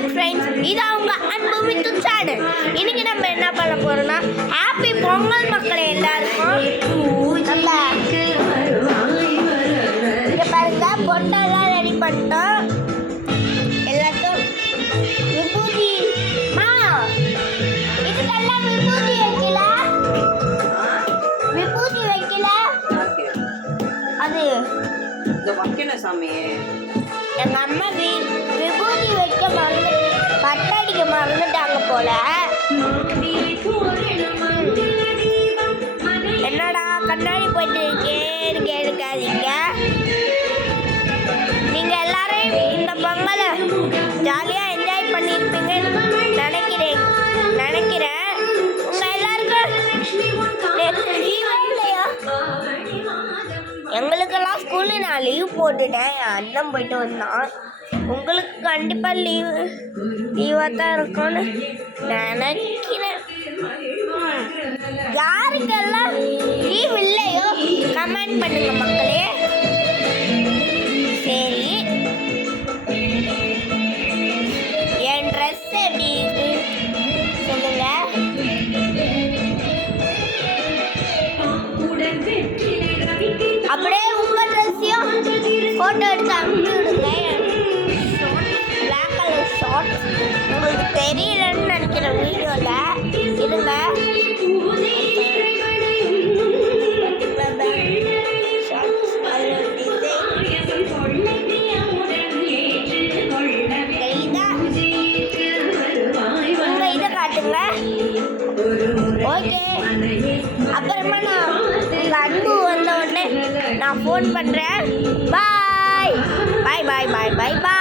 Back friends, இது அவங்க அன்பு வித்து சேனல். இன்னைக்கு நம்ம என்ன பண்ண போறோம்னா, ஹாப்பி பொங்கல் மக்களே எல்லாருக்கும். இங்க பாருங்க, பொட்டெல்லாம் ரெடி பண்ணிட்டோம். எல்லாத்தையும் விபூதி இதுக்கெல்லாம் விபூதி வைக்கல அது வைக்கணும் சாமி. எங்க அம்மா விபூதி வைக்க பட்டடிக்க மறந்துட்டாங்க போல. என்னடா கண்ணாடி போயிட்டு இருக்கேன்னு கேட்காதீங்க. நீங்க எல்லாரும் இந்த பொங்கலை ஜாலியா என்ஜாய் பண்ணியிருப்பீங்கன்னு நினைக்கிறேன். உங்க எல்லாருக்கும் இல்லையா? எங்களுக்கெல்லாம் ஸ்கூலு நான் லீவ் போட்டுட்டேன். என் அண்ணன் போயிட்டு வந்தான். உங்களுக்கு கண்டிப்பாக லீவாக தான் இருக்கும்னு நினைக்கிறேன். யாருக்கெல்லாம் லீவ் இல்லையோ கமெண்ட் பண்ணுங்க மக்களே. சரி, என் ட்ரெஸ் எப்படி இருக்கு சொல்லுங்க. அப்படியே உங்க ட்ரெஸ்ஸையும் போட்டோ எடுத்து அனுப்பி விடுங்க. பிளாக் கலர் ஷார்ட் உங்களுக்கு தெரியலன்னு நினைக்கிறேன் வீடியோவில். இருங்க, உங்க இதை காட்டுங்க. ஓகே, அப்புறமா நான் உங்க அன்பு வந்த உடனே நான் ஃபோன் பண்ணுறேன். பாய் பாய் பாய் பாய் பாய் பாய்.